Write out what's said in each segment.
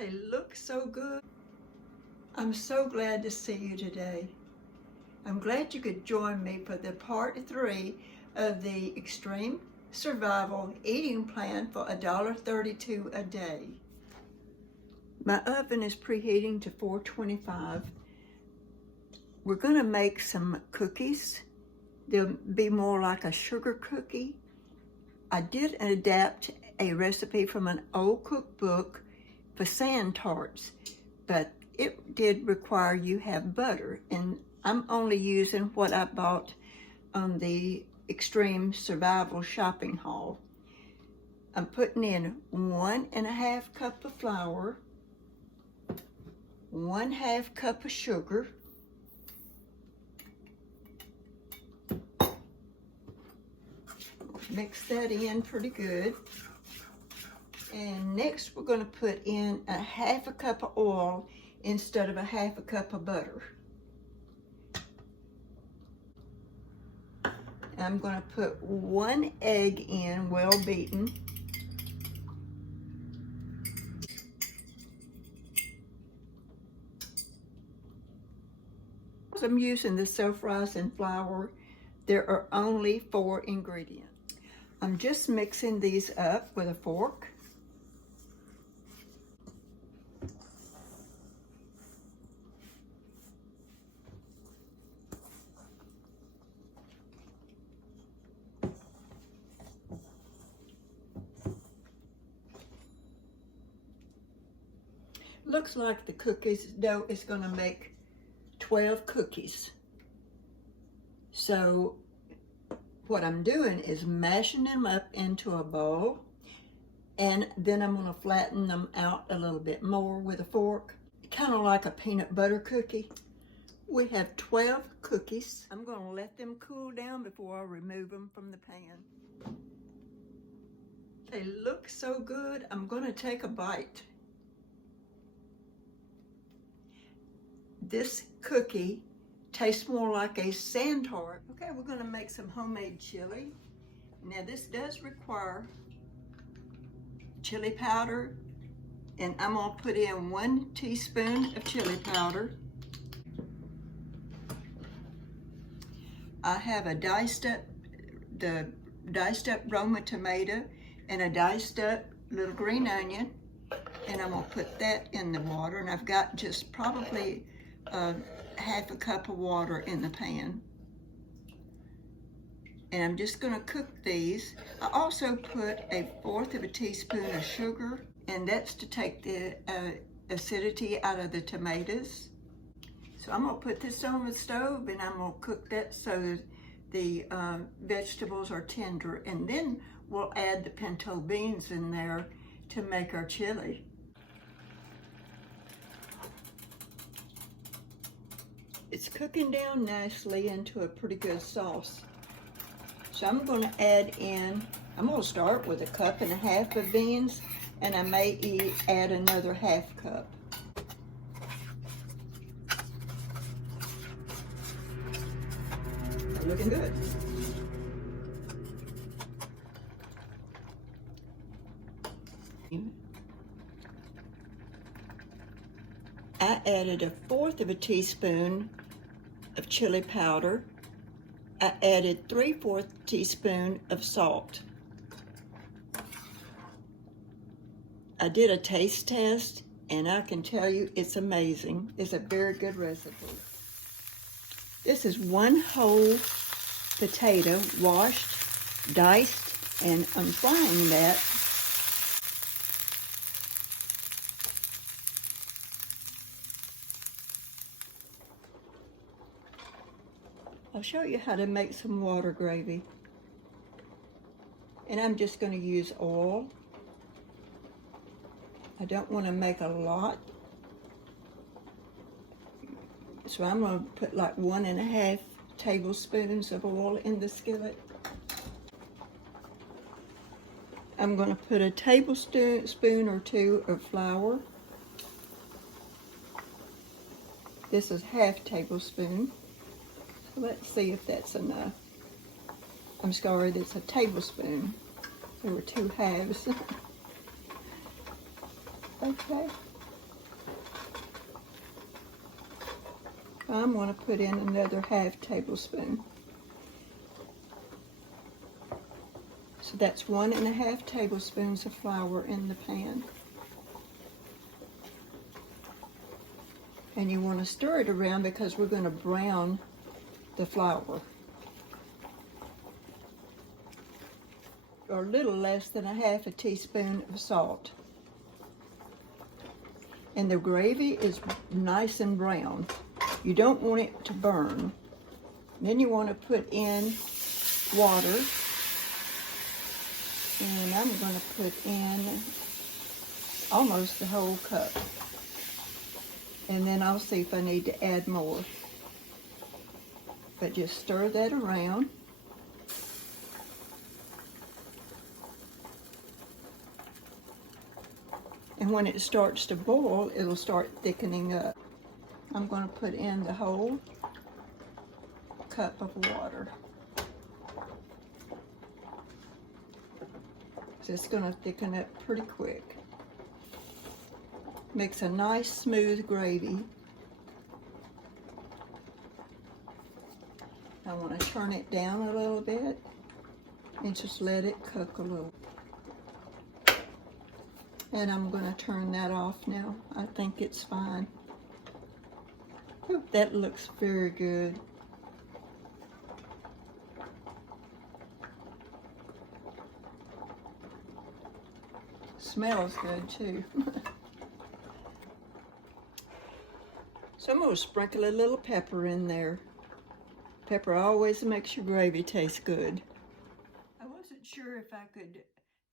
They look so good. I'm so glad to see you today. I'm glad you could join me for the part 3 of the Extreme Survival Eating Plan for $1.32 a day. My oven is preheating to 425. We're going to make some cookies. They'll be more like a sugar cookie. I did adapt a recipe from an old cookbook for sand tarts, but it did require you have butter, and I'm only using what I bought on the Extreme Survival Shopping Haul. I'm putting in 1.5 cup of flour, 1/2 cup of sugar, mix that in pretty good. And next we're going to put in 1/2 cup of oil instead of 1/2 cup of butter. I'm going to put 1 egg in, well beaten. I'm using the self-rising flour. There are only 4 ingredients. I'm just mixing these up with a fork. Looks like the cookies dough is going to make 12 cookies. So what I'm doing is mashing them up into a bowl, and then I'm going to flatten them out a little bit more with a fork, kind of like a peanut butter cookie. We have 12 cookies. I'm going to let them cool down before I remove them from the pan. They look so good. I'm going to take a bite. This cookie tastes more like a sand tart. Okay, we're going to make some homemade chili. Now this does require chili powder, and I'm going to put in 1 teaspoon of chili powder. I have a diced up Roma tomato and a diced up little green onion, and I'm going to put that in the water, and I've got just probably 1/2 cup of water in the pan. And I'm just going to cook these. I also put 1/4 teaspoon of sugar, and that's to take the acidity out of the tomatoes. So I'm going to put this on the stove, and I'm going to cook that so that the vegetables are tender, and then we'll add the pinto beans in there to make our chili. It's cooking down nicely into a pretty good sauce. So I'm going to add in, I'm going to start with 1.5 cups of beans, and I may add another 1/2 cup. They're looking good. I added 1/4 teaspoon of chili powder. I added 3/4 teaspoon of salt. I did a taste test, and I can tell you it's amazing. It's a very good recipe. This is 1 whole potato, washed, diced, and I'm frying that. I'll show you how to make some water gravy. And I'm just going to use oil. I don't want to make a lot. So I'm going to put like 1.5 tablespoons of oil in the skillet. I'm going to put a tablespoon or 2 of flour. This is 1/2 tablespoon. Let's see if that's enough. I'm sorry, that's a tablespoon. There were 2 halves. Okay. I'm going to put in another half tablespoon. So that's 1.5 tablespoons of flour in the pan. And you want to stir it around because we're going to brown the flour. Or a little less than 1/2 teaspoon of salt. And the gravy is nice and brown. You don't want it to burn. Then you want to put in water. And I'm going to put in almost the whole cup. And then I'll see if I need to add more. But just stir that around. And when it starts to boil, it'll start thickening up. I'm going to put in the whole cup of water. So it's going to thicken up pretty quick. Makes a nice smooth gravy. I want to turn it down a little bit and just let it cook a little. And I'm going to turn that off now. I think it's fine. Ooh, that looks very good. Smells good too. So I'm going to sprinkle a little pepper in there. Pepper always makes your gravy taste good. I wasn't sure if I could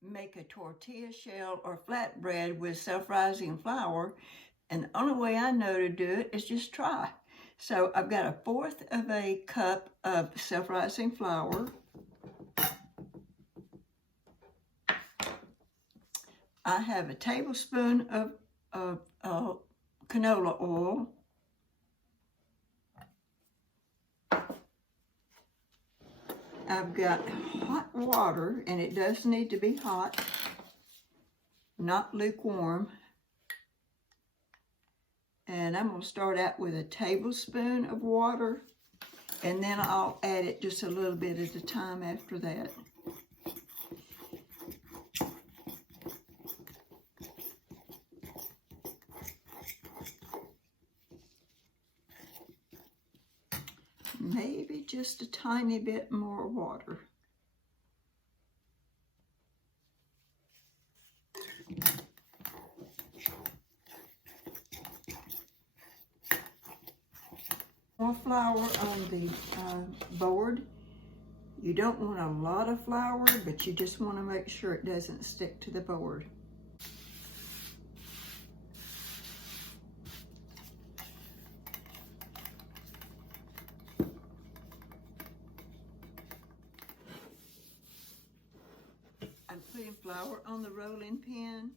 make a tortilla shell or flatbread with self-rising flour, and the only way I know to do it is just try. So I've got 1/4 cup of self-rising flour. I have a tablespoon of canola oil. I've got hot water, and it does need to be hot, not lukewarm. And I'm going to start out with a tablespoon of water, and then I'll add it just a little bit at a time after that. Maybe just a tiny bit more water. More flour on the board. You don't want a lot of flour, but you just want to make sure it doesn't stick to the board. I'm putting flour on the rolling pin.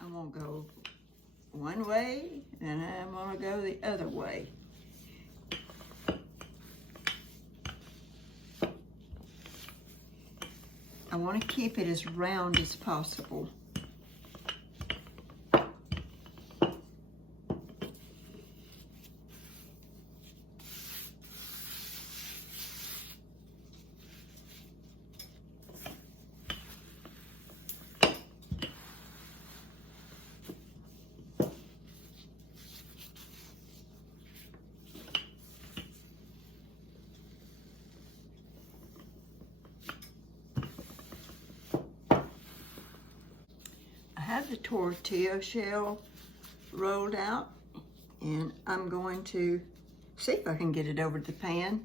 I'm going to go one way, and I'm going to go the other way. I want to keep it as round as possible. I have the tortilla shell rolled out, and I'm going to see if I can get it over the pan.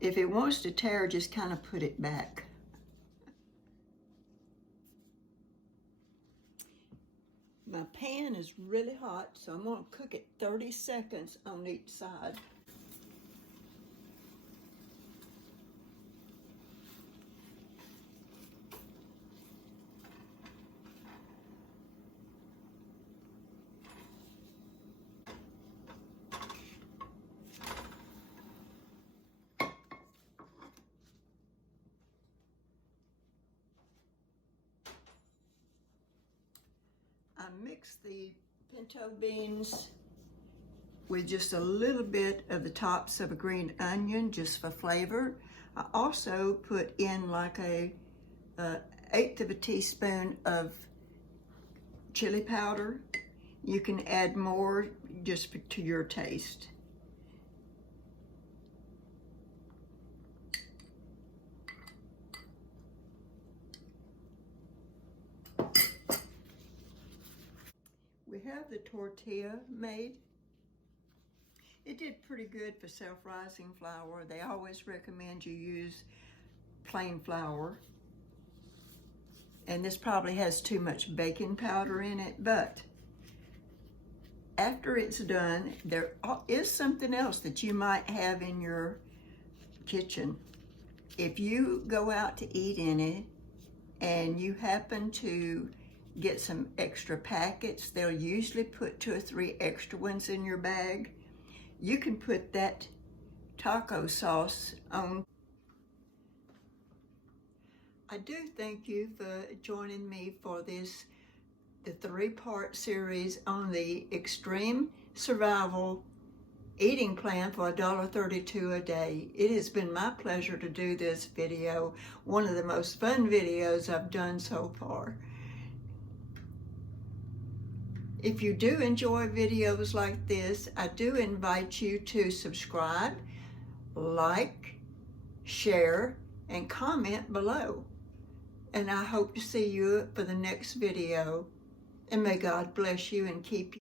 If it wants to tear, just kind of put it back. My pan is really hot, so I'm going to cook it 30 seconds on each side. I mix the pinto beans with just a little bit of the tops of a green onion just for flavor. I also put in like a 1/8 of a teaspoon of chili powder. You can add more just to your taste. We have the tortilla made. It did pretty good for self-rising flour. They always recommend you use plain flour. And this probably has too much baking powder in it, but after it's done, there is something else that you might have in your kitchen. If you go out to eat in it and you happen to get some extra packets, they'll usually put 2 or 3 extra ones in your bag. You can put that taco sauce on. I do thank you for joining me for the 3-part series on the extreme survival eating plan for $1.32 a day. It has been my pleasure to do this video, one of the most fun videos I've done so far. If you do enjoy videos like this, I do invite you to subscribe, like, share, and comment below. And I hope to see you for the next video. And may God bless you and keep you.